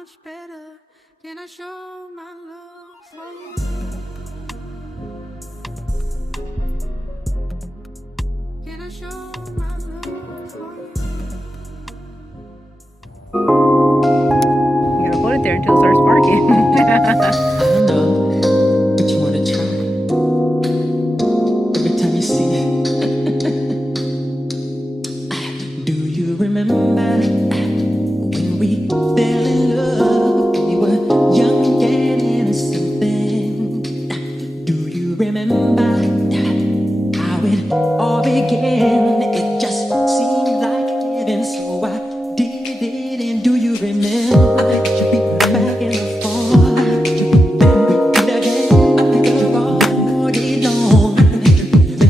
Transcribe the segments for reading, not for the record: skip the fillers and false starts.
much better. Can I show my love for you? Can I show my love for you? You gotta hold it there until it starts barking. I don't know, but you wanna try. Every time you see it. Do you remember when we fell in love? We were young and innocent then. Do you remember how it all began? It just seemed like heaven, so I did it. And do you remember? You'll be back in the fall.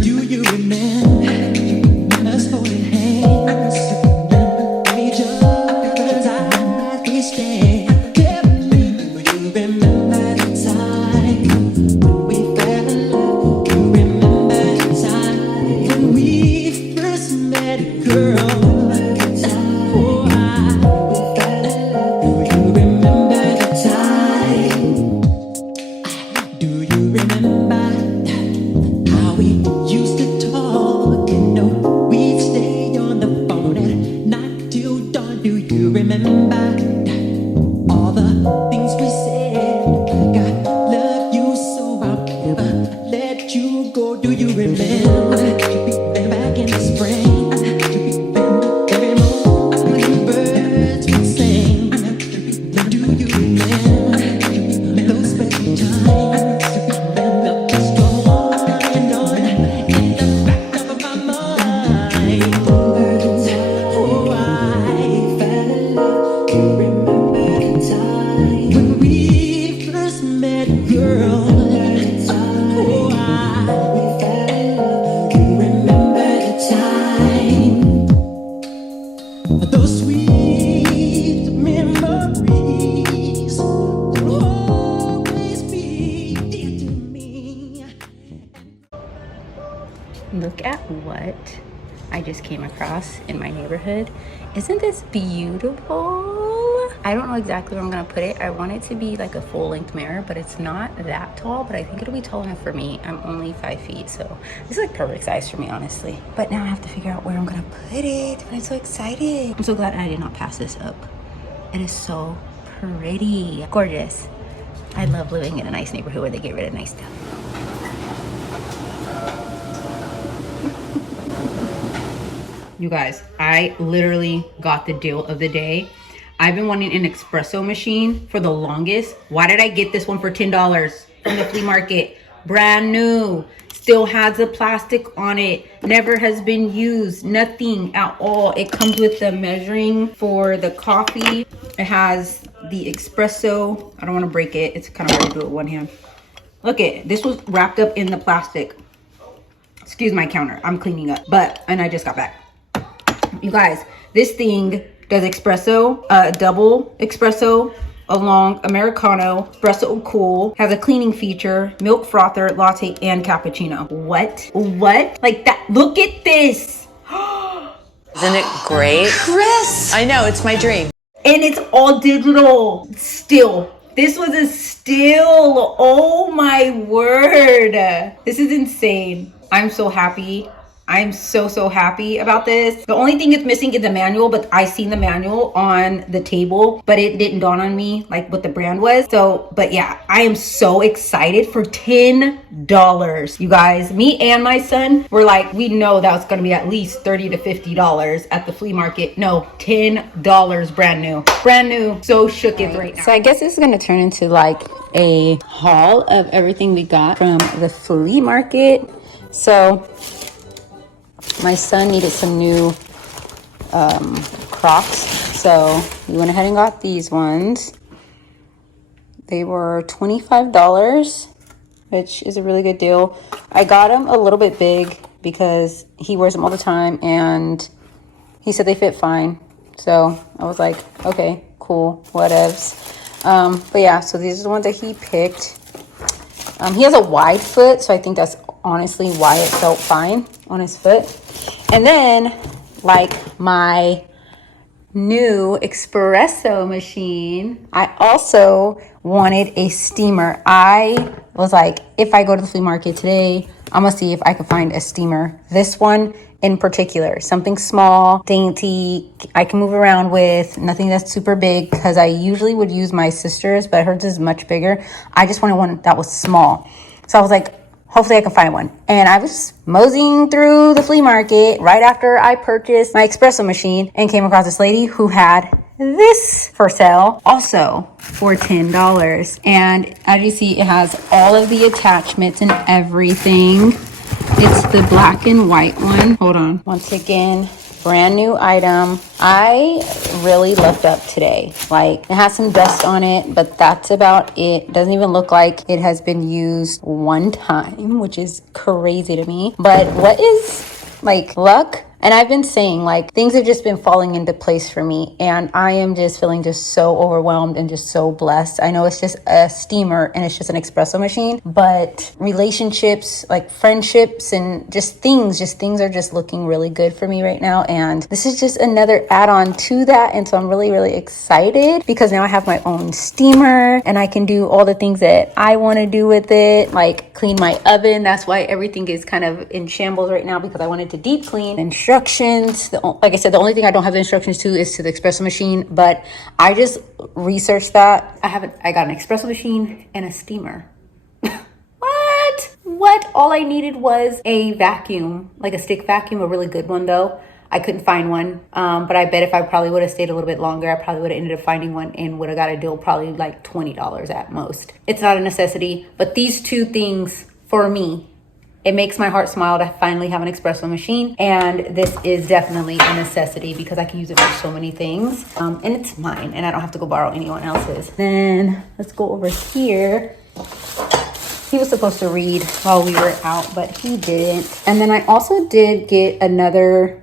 Do you remember us holding hands? Each other's eyes we stand. Tell me, do you remember the time when we fell in love? Do you remember the time when we first met, girl? Oh, do you remember the time? Do you remember how we used to talk? You know, we'd stay on the phone at night till dawn. Do you remember all the things we said? Like I love you so I'll never let you go. Do you remember? Back in the spring, every morning birds would sing. Do you remember those special times? Love is gone and on in the back of my mind. Oh, I fell in love. You remember the time when we first met, girl? Oh, I fell in love. You remember the time? Those sweet memories will always be dear to me. Look at what I just came across in my neighborhood. Isn't this beautiful? I don't know exactly where I'm gonna put it. I want it to be like a full-length mirror, but it's not that tall, but I think it'll be tall enough for me. I'm only 5 feet, so this is like perfect size for me, honestly. But now I have to figure out where I'm gonna put it, but I'm so excited. I'm so glad I did not pass this up. It is so pretty. Gorgeous. I love living in a nice neighborhood where they get rid of nice stuff. You guys, I literally got the deal of the day. I've been wanting an espresso machine for the longest. Why did I get this one for $10 from the flea market? Brand new, still has the plastic on it, never has been used, nothing at all. It comes with the measuring for the coffee. It has the espresso. I don't want to break it. It's kind of hard to do it with one hand. Look it, this was wrapped up in the plastic. Excuse my counter, I'm cleaning up, and I just got back. You guys, this thing does espresso, double espresso, a long Americano, espresso cool, has a cleaning feature, milk frother, latte, and cappuccino. What? Like that, look at this. Isn't it great? Chris! I know, it's my dream. And it's all digital still. This was a still. Oh my word. This is insane. I'm so happy. I'm so happy about this. The only thing it's missing is the manual, but I seen the manual on the table, but it didn't dawn on me like what the brand was. So, but yeah, I am so excited for $10. You guys, me and my son were like, we know that was gonna be at least $30 to $50 at the flea market. No, $10, brand new. So shook it right now. So I guess this is gonna turn into like a haul of everything we got from the flea market. So my son needed some new Crocs, so we went ahead and got these ones. They were $25, which is a really good deal. I got them a little bit big because he wears them all the time, and he said they fit fine. So I was like, okay, cool, whatevs. But yeah, so these are the ones that he picked. He has a wide foot, so I think that's honestly why it felt fine on his foot. And then like my new espresso machine. I also wanted a steamer. I was like, if I go to the flea market today, I'm gonna see if I can find a steamer. This one in particular, something small, dainty, I can move around with, nothing that's super big, because I usually would use my sister's, but hers is much bigger. I just wanted one that was small. So I was like, hopefully I can find one. And I was moseying through the flea market right after I purchased my espresso machine and came across this lady who had this for sale, also for $10. And as you see, it has all of the attachments and everything. It's the black and white one. Hold on. Once again, brand new item. I really lucked up today. Like, it has some dust on it, but that's about it. Doesn't even look like it has been used one time, which is crazy to me. But what is like luck? And I've been saying, like, things have just been falling into place for me. And I am just feeling just so overwhelmed and just so blessed. I know it's just a steamer and it's just an espresso machine, but relationships, like friendships and just things are just looking really good for me right now. And this is just another add-on to that. And so I'm really, really excited because now I have my own steamer and I can do all the things that I want to do with it, like clean my oven. That's why everything is kind of in shambles right now, because I wanted to deep clean. Instructions, like I said, the only thing I don't have the instructions to is to the espresso machine, but I just researched that. I got an espresso machine and a steamer. What? All I needed was a vacuum, like a stick vacuum, a really good one though. I couldn't find one, but I bet if I probably would have stayed a little bit longer, I probably would have ended up finding one and would have got a deal, probably like $20 at most. It's not a necessity, but these two things for me, it makes my heart smile to finally have an espresso machine. And this is definitely a necessity because I can use it for so many things. And it's mine and I don't have to go borrow anyone else's. Then let's go over here. He was supposed to read while we were out, but he didn't. And then I also did get another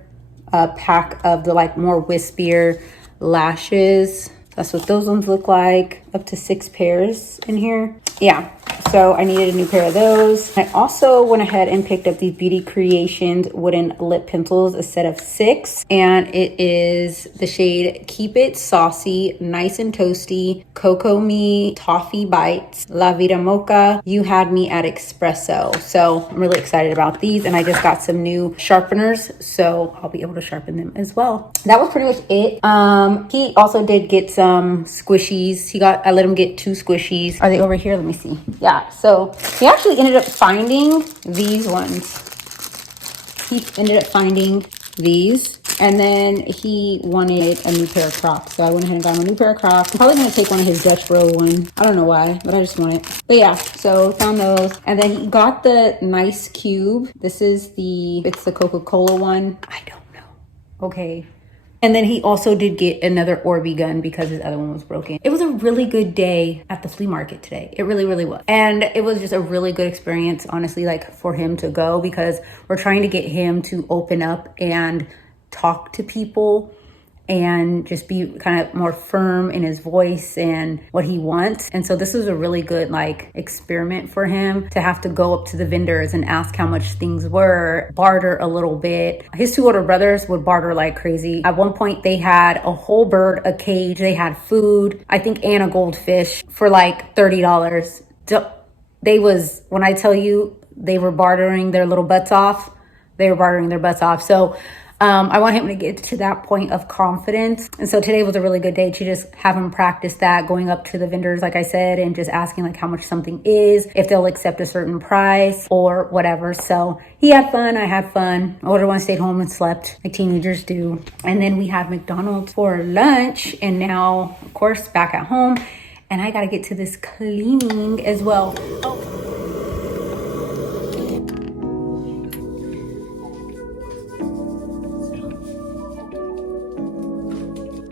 pack of the like more wispier lashes. That's what those ones look like. Up to 6 pairs in here. Yeah, so I needed a new pair of those. I also went ahead and picked up these Beauty Creations wooden lip pencils, a set of 6. And it is the shade Keep It Saucy, Nice and Toasty, Cocoa Me, Toffee Bites, La Vida Mocha, You Had Me at Expresso. So I'm really excited about these. And I just got some new sharpeners, so I'll be able to sharpen them as well. That was pretty much it. He also did get some squishies. I let him get 2 squishies. Are they over here? Let me see. Yeah, so he actually ended up finding these ones. He ended up finding these, and then he wanted a new pair of Crocs. So I went ahead and got him a new pair of Crocs. I'm probably gonna take one of his Dutch Bro one. I don't know why, but I just want it. But yeah, so found those. And then he got the Nice Cube. This is it's the Coca-Cola one. I don't know. Okay. And then he also did get another Orby gun because his other one was broken. It was a really good day at the flea market today. It really, really was. And it was just a really good experience, honestly, like for him to go, because we're trying to get him to open up and talk to people and just be kind of more firm in his voice and what he wants. And so this was a really good like experiment for him to have to go up to the vendors and ask how much things were, barter a little bit. His 2 older brothers would barter like crazy. At one point they had a whole bird, a cage, they had food, I think, and a goldfish for like $30. When I tell you they were bartering their little butts off, they were bartering their butts off. So I want him to get to that point of confidence. And so today was a really good day to just have him practice that, going up to the vendors, like I said, and just asking like how much something is, if they'll accept a certain price or whatever. So he had fun, I had fun. Older one stayed home and slept like teenagers do. And then we had McDonald's for lunch, and now of course back at home, and I gotta get to this cleaning as well.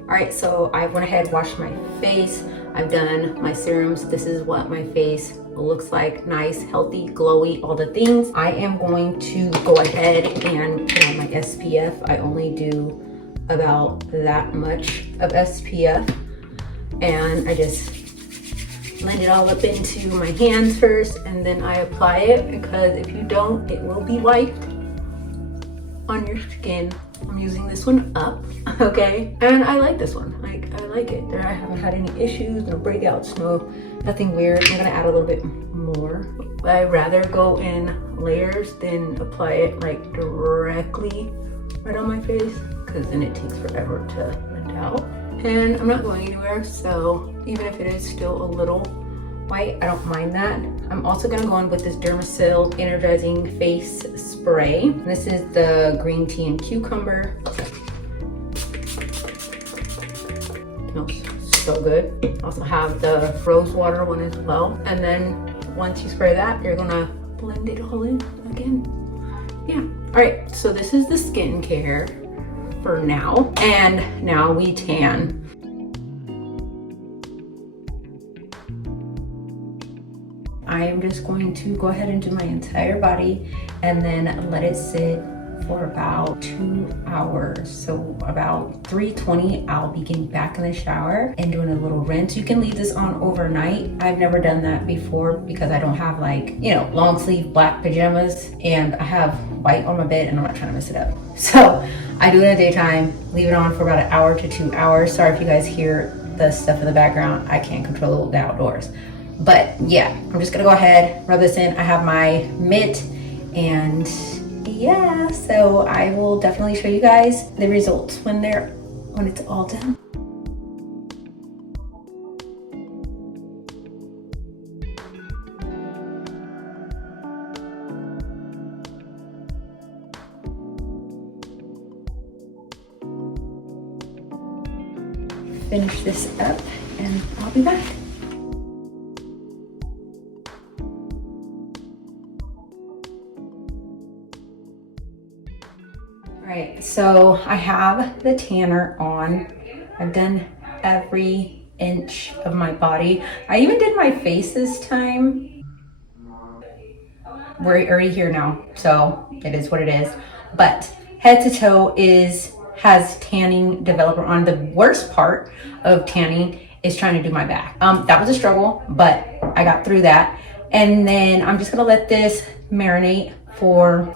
All right, so I went ahead, washed my face. I've done my serums. This is what my face looks like. Nice, healthy, glowy, all the things. I am going to go ahead and put on my SPF. I only do about that much of SPF. And I just blend it all up into my hands first, and then I apply it, because if you don't, it will be wiped on your skin. I'm I'm using this one up, okay? And I like this one. Like, I like it. I haven't had any issues, no breakouts, nothing weird. I'm gonna add a little bit more. I'd rather go in layers than apply it like directly right on my face, because then it takes forever to blend out. And I'm not going anywhere, so even if it is still a little white, I don't mind that. I'm also gonna go in with this Dermacell Energizing Face Spray. This is the green tea and cucumber. Smells so good. Also have the rose water one as well. And then once you spray that, you're gonna blend it all in again. Yeah, all right, so this is the skincare for now. And now we tan. I am just going to go ahead and do my entire body and then let it sit for about 2 hours. So about 3:20, I'll be getting back in the shower and doing a little rinse. You can leave this on overnight. I've never done that before because I don't have, like, you know, long sleeve black pajamas, and I have white on my bed and I'm not trying to mess it up. So I do it in the daytime, leave it on for about 1 hour to 2 hours. Sorry if you guys hear the stuff in the background. I can't control the outdoors. But yeah, I'm just gonna go ahead, rub this in. I have my mitt, and yeah, so I will definitely show you guys the results when it's all done. Finish this up and I'll be back. Alright, so I have the tanner on. I've done every inch of my body. I even did my face this time. We're already here now, so it is what it is. But head to toe has tanning developer on. The worst part of tanning is trying to do my back. That was a struggle, but I got through that. And then I'm just gonna let this marinate for,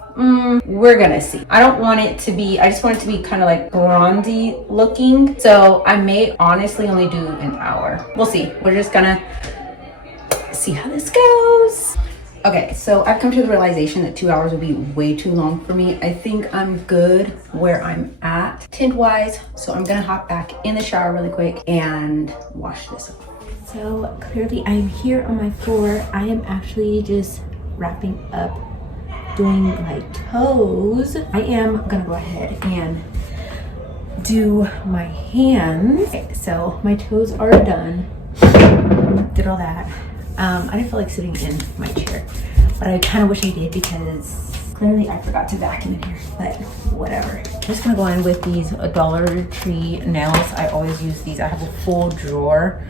we're gonna see. I don't want it to be, I just want it to be kind of like bronzy looking. So I may honestly only do an hour. We'll see. We're just gonna see how this goes. Okay, so I've come to the realization that 2 hours would be way too long for me. I think I'm good where I'm at tint wise. So I'm gonna hop back in the shower really quick and wash this off. So clearly I'm here on my floor. I am actually just wrapping up doing my toes. I am gonna go ahead and do my hands. Okay, so my toes are done. Did all that. I didn't feel like sitting in my chair, but I kind of wish I did because clearly I forgot to vacuum in here, but whatever. I'm just gonna go in with these Dollar Tree nails. I always use these. I have a full drawer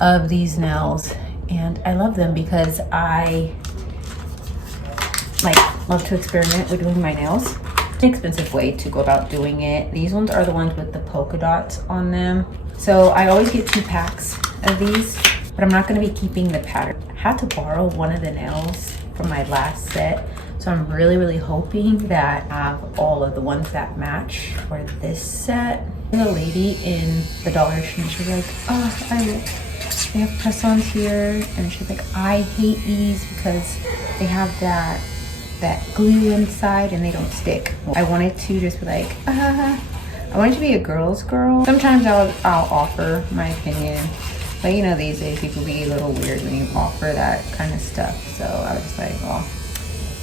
of these nails and I love them because I love to experiment with doing my nails. It's an expensive way to go about doing it. These ones are the ones with the polka dots on them. So I always get 2 packs of these, but I'm not gonna be keeping the pattern. I had to borrow one of the nails from my last set. So I'm really hoping that I have all of the ones that match for this set. The lady in the Dollar Tree, she's like, oh, they have press-ons here. And she's like, I hate these because they have that glue inside and they don't stick. I wanted to just be like, I wanted to be a girl's girl. Sometimes I'll offer my opinion, but you know, these days people be a little weird when you offer that kind of stuff. So I was just like, well,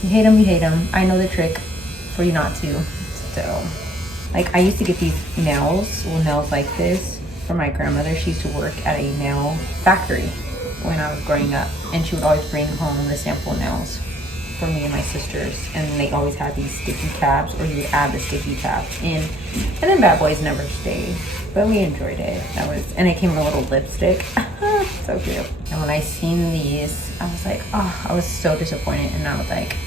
you hate them, you hate them. I know the trick for you not to. So, like, I used to get these nails like this from my grandmother. She used to work at a nail factory when I was growing up, and she would always bring home the sample nails for me and my sisters, and they always had these sticky tabs, or you would add the sticky tabs in, and then bad boys never stayed, but we enjoyed it. And it came with a little lipstick. So cute. And when I seen these, I was like, oh, I was so disappointed, and I was like,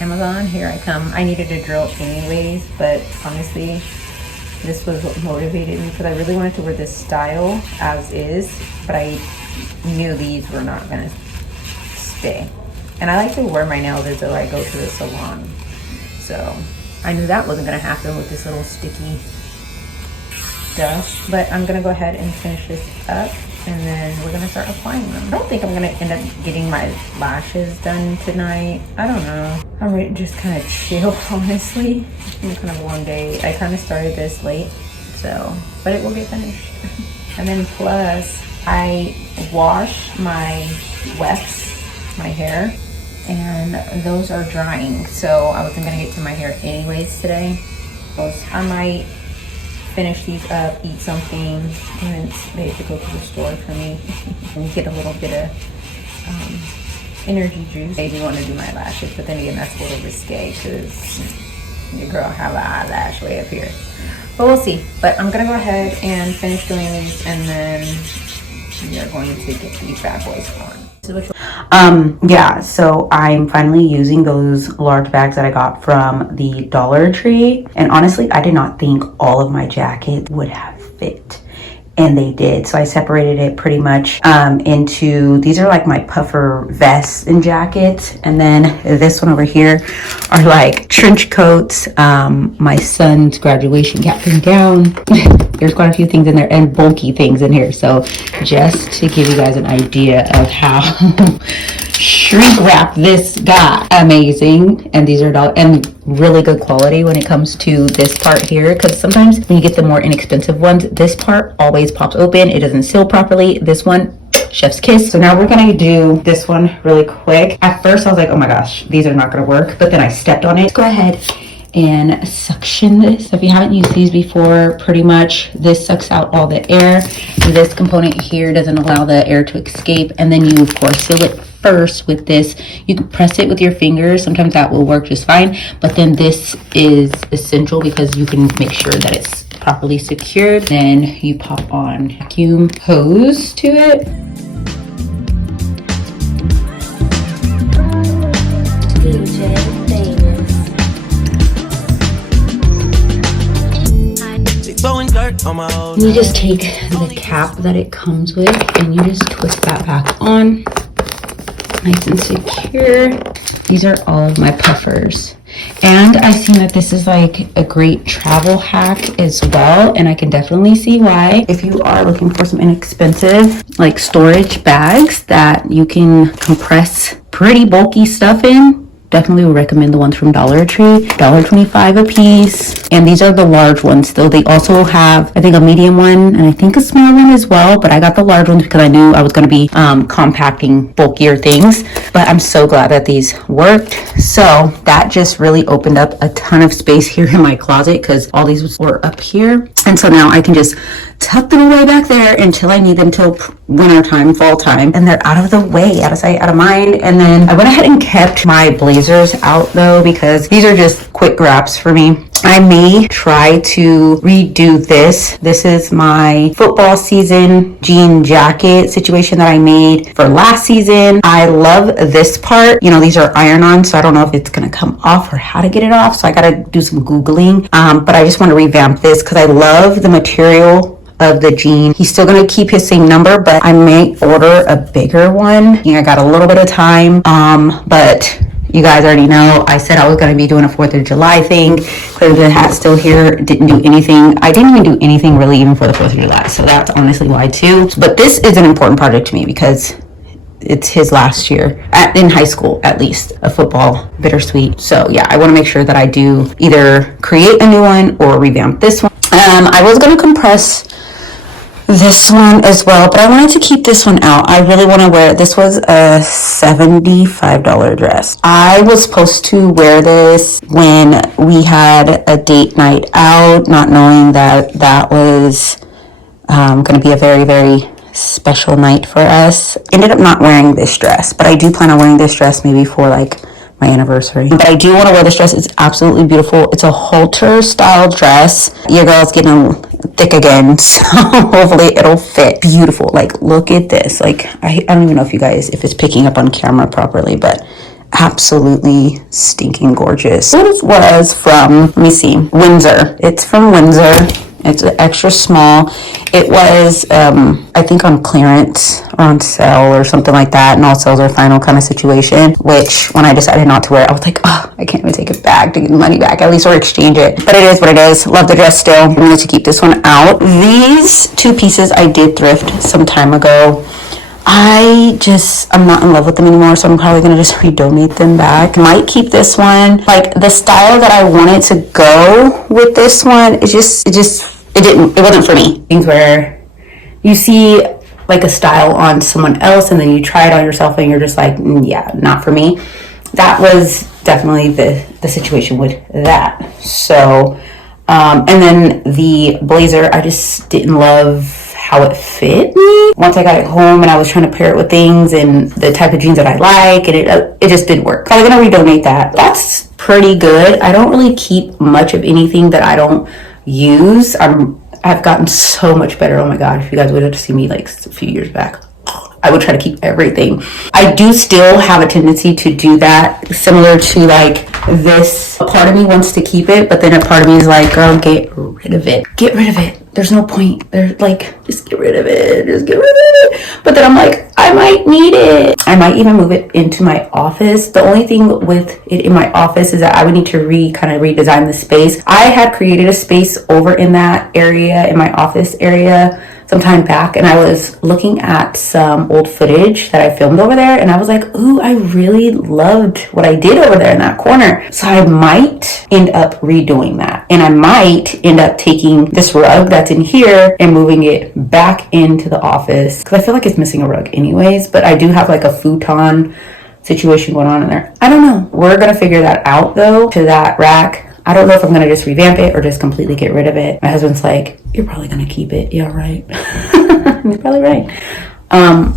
Amazon, here I come. I needed a drill anyways, but honestly, this was what motivated me, because I really wanted to wear this style as is, but I knew these were not gonna stay. And I like to wear my nails as though I go to the salon. So I knew that wasn't gonna happen with this little sticky dust, but I'm gonna go ahead and finish this up, and then we're gonna start applying them. I don't think I'm gonna end up getting my lashes done tonight. I don't know. I'm ready to just kind of chill, honestly. It's been kind of a long day. I kind of started this late, so, but it will get finished. And then plus, I wash my wefts, my hair, and those are drying, so I wasn't gonna get to my hair anyways today. So I might finish these up, eat something, and then maybe go to the store for me and get a little bit of energy juice. Maybe want to do my lashes, but then again, that's a little risque because your girl have an eyelash way up here. But we'll see. But I'm gonna go ahead and finish doing these, and then we are going to get these bad boys on. Yeah, so I'm finally using those large bags that I got from the Dollar Tree, and honestly I did not think all of my jacket would have fit, and they did. So I separated it pretty much into, these are like my puffer vests and jackets, and then this one over here are like trench coats, my son's graduation cap and gown. There's quite a few things in there, and bulky things in here. So just to give you guys an idea of how shrink wrap this got. Amazing. And these are and really good quality when it comes to this part here, because sometimes when you get the more inexpensive ones, this part always pops open. It doesn't seal properly. This one, chef's kiss. So now we're gonna do this one really quick. At first I was like, oh my gosh, these are not gonna work, but then I stepped on it. Let's go ahead and suction this. If you haven't used these before, pretty much this sucks out all the air. This component here doesn't allow the air to escape, and then you of course seal it first with this. You can press it with your fingers, sometimes that will work just fine, but then this is essential because you can make sure that it's properly secured. Then you pop on vacuum hose to it. You just take the cap that it comes with and you just twist that back on, nice and secure. These are all of my puffers, and I've seen that this is like a great travel hack as well, and I can definitely see why. If you are looking for some inexpensive like storage bags that you can compress pretty bulky stuff in, definitely would recommend the ones from Dollar Tree. $1.25 a piece, and these are the large ones though. They also have, I think, a medium one and I think a small one as well, but I got the large ones because I knew I was going to be compacting bulkier things. But I'm so glad that these worked. So that just really opened up a ton of space here in my closet because all these were up here, and so now I can just tuck them away back there until I need them till winter time, fall time, and they're out of the way, out of sight, out of mind. And then I went ahead and kept my blazers out though, because these are just quick wraps for me. I may try to redo this. This is my football season jean jacket situation that I made for last season. I love this part. You know, these are iron-on, so I don't know if it's gonna come off or how to get it off, so I gotta do some Googling. But I just want to revamp this because I love the material of the jean. He's still gonna keep his same number, but I may order a bigger one. I got a little bit of time, but you guys already know I said I was gonna be doing a 4th of July thing. Clearly the hat's still here. Didn't do anything. I didn't even do anything really even for the 4th of July, so that's honestly why too. But this is an important project to me because it's his last year in high school, at least, of football. Bittersweet. So yeah, I want to make sure that I do either create a new one or revamp this one. I was going to compress this one as well, but I wanted to keep this one out. I really want to wear it. This was a $75 dress. I was supposed to wear this when we had a date night out, not knowing that that was going to be a very, very special night for us. Ended up not wearing this dress, but I do plan on wearing this dress maybe for like my anniversary. But I do want to wear this dress. It's absolutely beautiful. It's a halter style dress. Your girl's getting thick again, so hopefully it'll fit. Beautiful. Like, look at this. Like, I don't even know if you guys, if it's picking up on camera properly, but absolutely stinking gorgeous. This was from, let me see, Windsor. It's from Windsor. It's an extra small. It was, I think on clearance or on sale or something like that. And all sales are final kind of situation, which when I decided not to wear it, I was like, oh, I can't even take it back to get the money back, at least, or exchange it. But it is what it is. Love the dress still. I'm going to keep this one out. These two pieces I did thrift some time ago. I'm not in love with them anymore, so I'm probably gonna just redonate them back. Might keep this one. Like, the style that I wanted to go with this one, it wasn't for me. Things where you see like a style on someone else and then you try it on yourself and you're just like, yeah, not for me. That was definitely the situation with that. So, and then the blazer, I just didn't love how it fit me. Once I got it home and I was trying to pair it with things and the type of jeans that I like, and it just didn't work. So I'm gonna redonate that. That's pretty good. I don't really keep much of anything that I don't use. I've gotten so much better. Oh my God, if you guys would have seen me like a few years back, I would try to keep everything. I do still have a tendency to do that, similar to like this. A part of me wants to keep it, but then a part of me is like, girl, get rid of it. Get rid of it. There's no point. There's like, just get rid of it. Just get rid of it. But then I'm like, I might need it. I might even move it into my office. The only thing with it in my office is that I would need to kind of redesign the space. I had created a space over in that area, in my office area, some time back, and I was looking at some old footage that I filmed over there, and I was like, ooh, I really loved what I did over there in that corner. So I might end up redoing that, and I might end up taking this rug that's in here and moving it back into the office, because I feel like it's missing a rug anyways, but I do have like a futon situation going on in there. I don't know. We're gonna figure that out though, to that rack. I don't know if I'm gonna just revamp it or just completely get rid of it. My husband's like, you're probably gonna keep it. Yeah, right. You're probably right.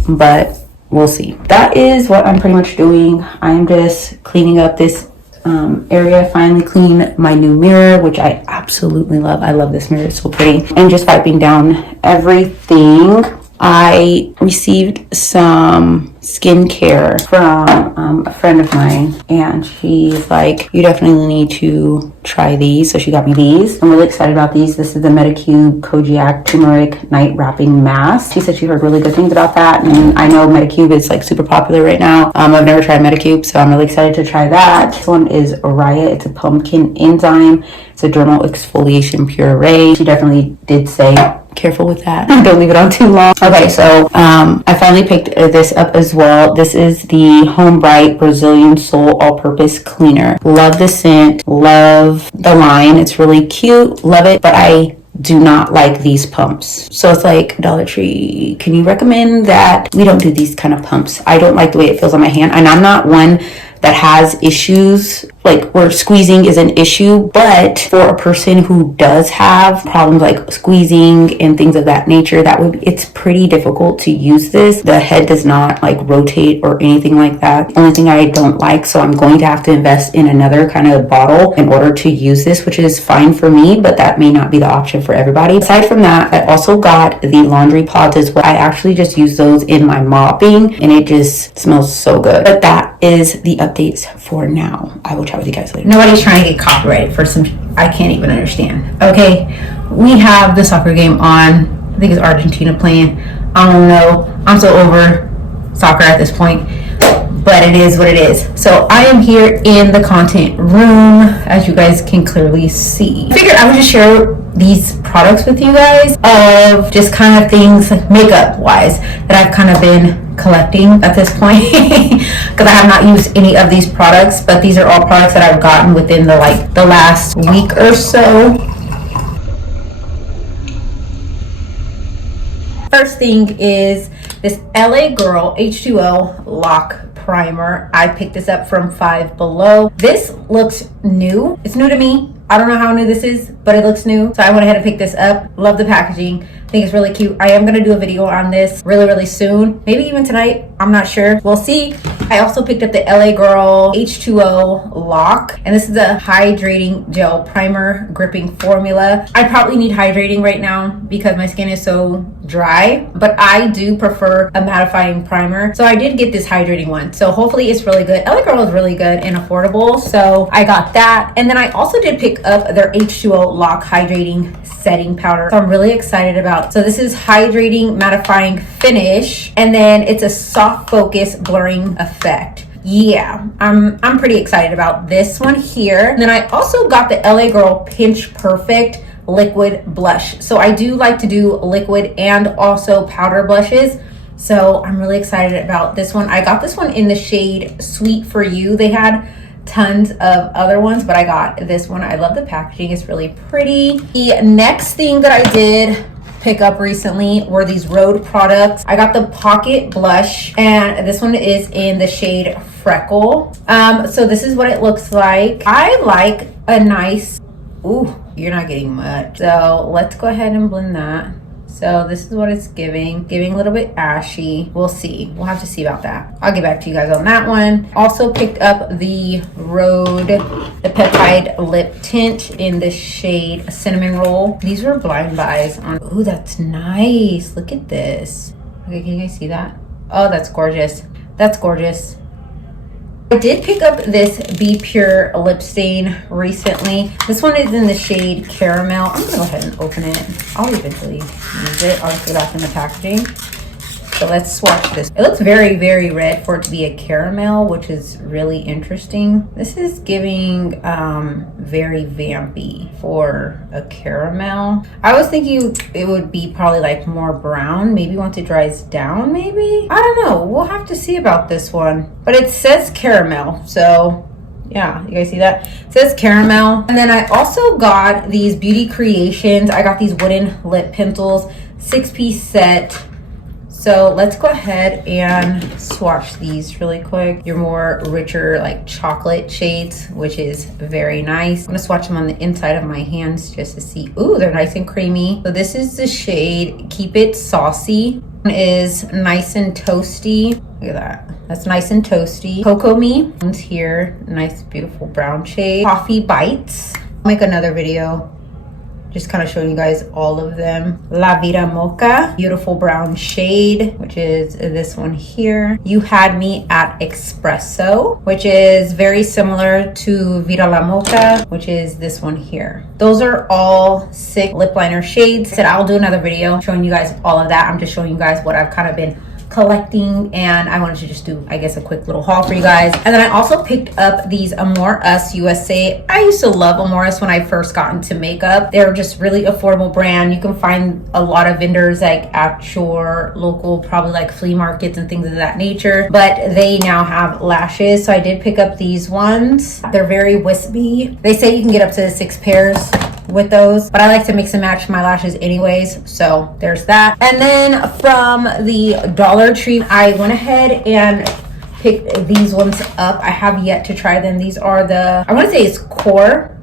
But we'll see. That is what I'm pretty much doing. I'm just cleaning up this area. Finally clean my new mirror, which I absolutely love. I love this mirror. It's so pretty. And just wiping down everything. I received some skincare from a friend of mine, and she's like, you definitely need to try these. So she got me these. I'm really excited about these. This is the Medicube Kojiak Turmeric Night Wrapping Mask. She said she heard really good things about that, and I know Medicube is like super popular right now. I've never tried Medicube, so I'm really excited to try that. This one is Araya. It's a pumpkin enzyme. It's a dermal exfoliation puree. She definitely did say, careful with that. Don't leave it on too long. Okay, so I finally picked this up as well. This is the Home Bright Brazilian Soul All-Purpose Cleaner. Love the scent. Love the line. It's really cute. Love it. But I do not like these pumps. So it's like, Dollar Tree, can you recommend that we don't do these kind of pumps? I don't like the way it feels on my hand. And I'm not one that has issues like where squeezing is an issue, but for a person who does have problems like squeezing and things of that nature, it's pretty difficult to use this. The head does not like rotate or anything like that. Only thing I don't like, so I'm going to have to invest in another kind of bottle in order to use this, which is fine for me, but that may not be the option for everybody. Aside from that, I also got the laundry pods as well. I actually just use those in my mopping, and it just smells so good. But that is the updates for now. I will chat with you guys later. Nobody's trying to get copyrighted for some I can't even understand. Okay, we have the soccer game on. I think it's Argentina playing. I don't know. I'm so over soccer at this point, but it is what it is. So I am here in the content room, as you guys can clearly see. I figured I would just share these products with you guys of just kind of things makeup wise that I've kind of been collecting at this point, because I have not used any of these products, but these are all products that I've gotten within the last week or so. First thing is this LA Girl H2O Lock Primer. I picked this up from Five Below. This looks new. It's new to me. I don't know how new this is, but it looks new. So I went ahead and picked this up. Love the packaging. I think it's really cute. I am going to do a video on this really soon. Maybe even tonight. I'm not sure. We'll see. I also picked up the LA Girl H2O Lock. And this is a hydrating gel primer gripping formula. I probably need hydrating right now because my skin is so dry, but I do prefer a mattifying primer. So I did get this hydrating one. So hopefully it's really good. LA Girl is really good and affordable. So I got that. And then I also did pick up their H2O Lock Hydrating Setting Powder. So I'm really excited about. So this is hydrating mattifying finish. And then it's a soft focus blurring effect. Yeah, I'm pretty excited about this one here. And then I also got the LA Girl Pinch Perfect liquid blush. So I do like to do liquid and also powder blushes. So I'm really excited about this one. I got this one in the shade Sweet For You. They had tons of other ones, but I got this one. I love the packaging. It's really pretty. The next thing that I did pick up recently were these Rhode products. I got the Pocket Blush, and this one is in the shade Freckle. So this is what it looks like. I like a nice, ooh, you're not getting much. So let's go ahead and blend that. So this is what it's giving a little bit ashy. We'll see. We'll have to see about that. I'll get back to you guys on that one. Also picked up the Rhode, the Peptide Lip Tint in the shade Cinnamon Roll. These were blind buys on, ooh, that's nice. Look at this. Okay, can you guys see that? Oh, that's gorgeous. That's gorgeous. I did pick up this Be Pure lip stain recently. This one is in the shade Caramel. I'm gonna go ahead and open it. I'll eventually use it. I'll just get off in the packaging. So let's swatch this. It looks very, very red for it to be a caramel, which is really interesting. This is giving very vampy for a caramel. I was thinking it would be probably like more brown, maybe once it dries down, maybe? I don't know. We'll have to see about this one. But it says caramel, so yeah, you guys see that? It says caramel. And then I also got these Beauty Creations. I got these wooden lip pencils, 6-piece set. So let's go ahead and swatch these really quick. Your more richer like chocolate shades, which is very nice. I'm gonna swatch them on the inside of my hands just to see. Ooh, they're nice and creamy. So this is the shade Keep It Saucy. One is Nice and Toasty. Look at that. That's Nice and Toasty. Cocoa Me. One's here. Nice, beautiful brown shade. Coffee Bites. I'll make another video just kind of showing you guys all of them. La Vida Mocha, beautiful brown shade, which is this one here. You Had Me at Expresso, which is very similar to Vida La Mocha, which is this one here. Those are all 6 lip liner shades. I said I'll do another video showing you guys all of that. I'm just showing you guys what I've kind of been collecting, and I wanted to just do, I guess, a quick little haul for you guys. And then I also picked up these Amore Us USA. I used to love Amore Us when I first got into makeup. They're just really affordable brand. You can find a lot of vendors like at your local, probably like flea markets and things of that nature, but they now have lashes. So I did pick up these ones. They're very wispy. They say you can get up to 6 pairs with those, but I like to mix and match my lashes anyways, so there's that. And then from the Dollar Tree, I went ahead and picked these ones up. I have yet to try them. These are the, I want to say it's Core,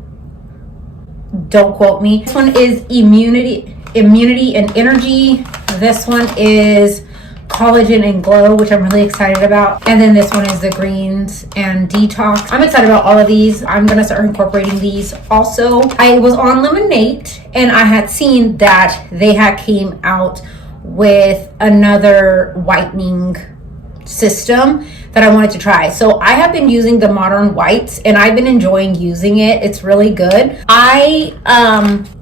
don't quote me. This one is Immunity and Energy. This one is Collagen and Glow, which I'm really excited about. And then this one is the Greens and Detox. I'm excited about all of these. I'm gonna start incorporating these. Also, I was on Lemonade and I had seen that they had came out with another whitening system that I wanted to try. So I have been using the Modern Whites and I've been enjoying using it. It's really good. I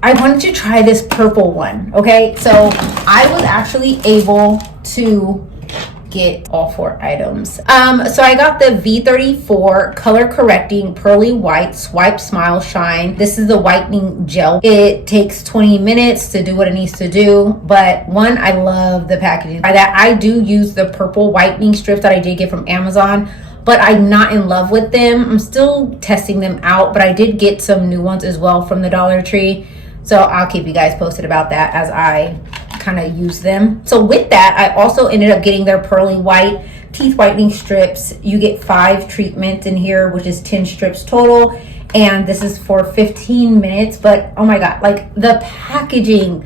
wanted to try this purple one. Okay, so I was actually able to get all 4 items. So I got the V34 color correcting pearly white swipe smile shine. This is the whitening gel. It takes 20 minutes to do what it needs to do, but one, I love the packaging. By that, I do use the purple whitening strips that I did get from Amazon, but I'm not in love with them. I'm still testing them out, but I did get some new ones as well from the Dollar Tree. So I'll keep you guys posted about that as I kind of use them. So with that, I also ended up getting their pearly white teeth whitening strips. You get 5 treatments in here, which is 10 strips total, and this is for 15 minutes. But oh my god, like the packaging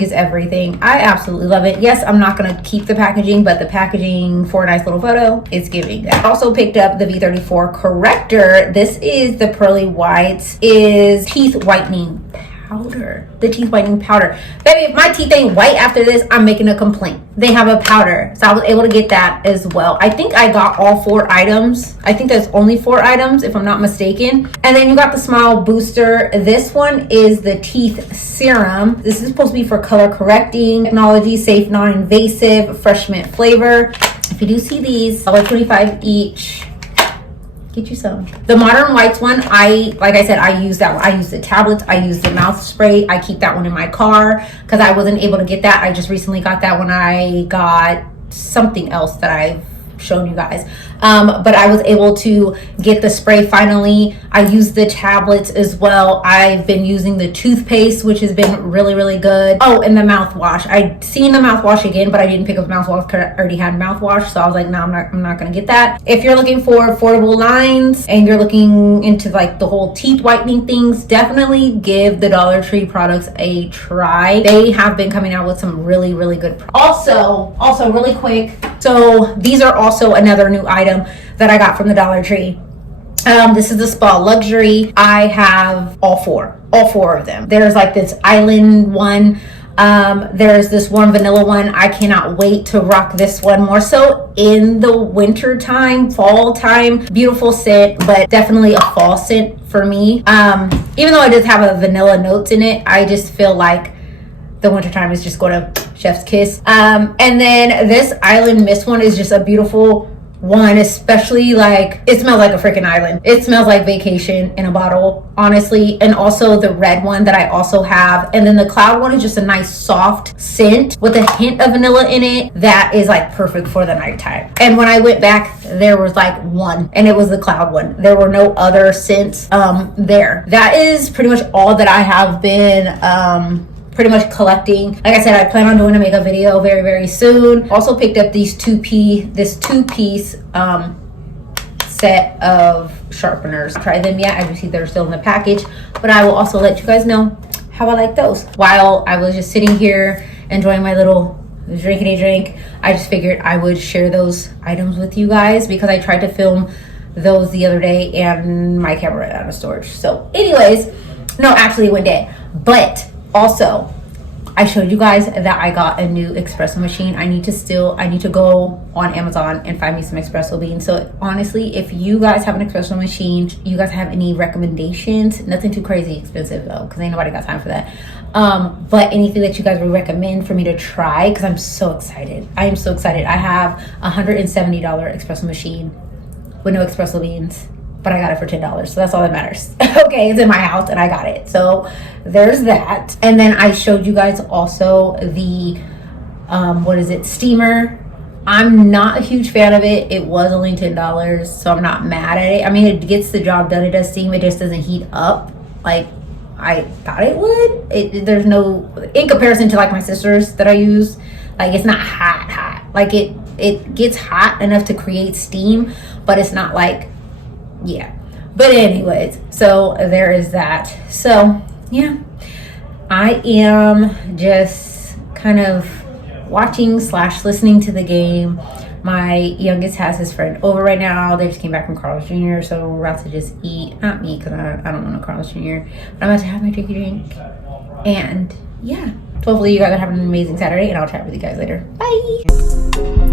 is everything. I absolutely love it. Yes, I'm not gonna keep the packaging, but the packaging for a nice little photo is giving that. I also picked up the V34 corrector. This is the pearly whites is teeth whitening powder, the teeth whitening powder. Baby, if my teeth ain't white after this, I'm making a complaint. They have a powder, so I was able to get that as well. I think I got all 4 items. I think there's only 4 items if I'm not mistaken. And then you got the Smile Booster. This one is the teeth serum. This is supposed to be for color correcting technology, safe, non-invasive, fresh mint flavor. If you do see these, $1.25 each. Get you some. The Modern Whites one, like I said, I use that one. I use the tablets, I use the mouth spray. I keep that one in my car because I wasn't able to get that. I just recently got that when I got something else that I've shown you guys. But I was able to get the spray finally. I used the tablets as well. I've been using the toothpaste, which has been really, really good. Oh, and the mouthwash. I'd seen the mouthwash again, but I didn't pick up mouthwash because I already had mouthwash. So I was like, no, I'm not gonna get that. If you're looking for affordable lines and you're looking into like the whole teeth whitening things, definitely give the Dollar Tree products a try. They have been coming out with some really, really good products. Also really quick. So these are also another new item that I got from the Dollar Tree. This is the Spa Luxury. I have all four of them. There's like this island one. There's this one vanilla one. I cannot wait to rock this one more so in the winter time, fall time. Beautiful scent, but definitely a fall scent for me. Even though it does have a vanilla notes in it, I just feel like the wintertime is just going to chef's kiss. And then this island mist one is just a beautiful one, especially like it smells like a freaking island. It smells like vacation in a bottle, honestly. And also the red one that I also have, and then the cloud one is just a nice soft scent with a hint of vanilla in it that is like perfect for the nighttime. And when I went back, there was like one, and it was the cloud one. There were no other scents there. That is pretty much all that I have been pretty much collecting. Like I said, I plan on doing a makeup video very, very soon. Also picked up these this two-piece set of sharpeners. Try them yet. I just see they're still in the package, but I will also let you guys know how I like those. While I was just sitting here enjoying my little drinkity drink, I just figured I would share those items with you guys because I tried to film those the other day and my camera ran out of storage. So anyways, no, actually it went dead. But also, I showed you guys that I got a new espresso machine. I need to go on Amazon and find me some espresso beans. So honestly, if you guys have an espresso machine, you guys have any recommendations, nothing too crazy expensive though, because ain't nobody got time for that. But anything that you guys would recommend for me to try, because I'm so excited. I am so excited. I have a $170 espresso machine with no espresso beans, but I got it for $10, so that's all that matters. Okay, it's in my house and I got it. So there's that. And then I showed you guys also the, steamer. I'm not a huge fan of it. It was only $10, so I'm not mad at it. I mean, it gets the job done. It does steam. It just doesn't heat up like I thought it would. There's no, in comparison to like my sister's that I use, like it's not hot. Like it gets hot enough to create steam, but it's not like, yeah. But anyways, so there is that. So yeah, I am just kind of watching / listening to the game. My youngest has his friend over right now. They just came back from Carl's Jr., so we're about to just eat. Not me, because I don't want a Carl's Jr., but I'm about to have my drink. And yeah, hopefully you guys are having an amazing Saturday, and I'll chat with you guys later. Bye.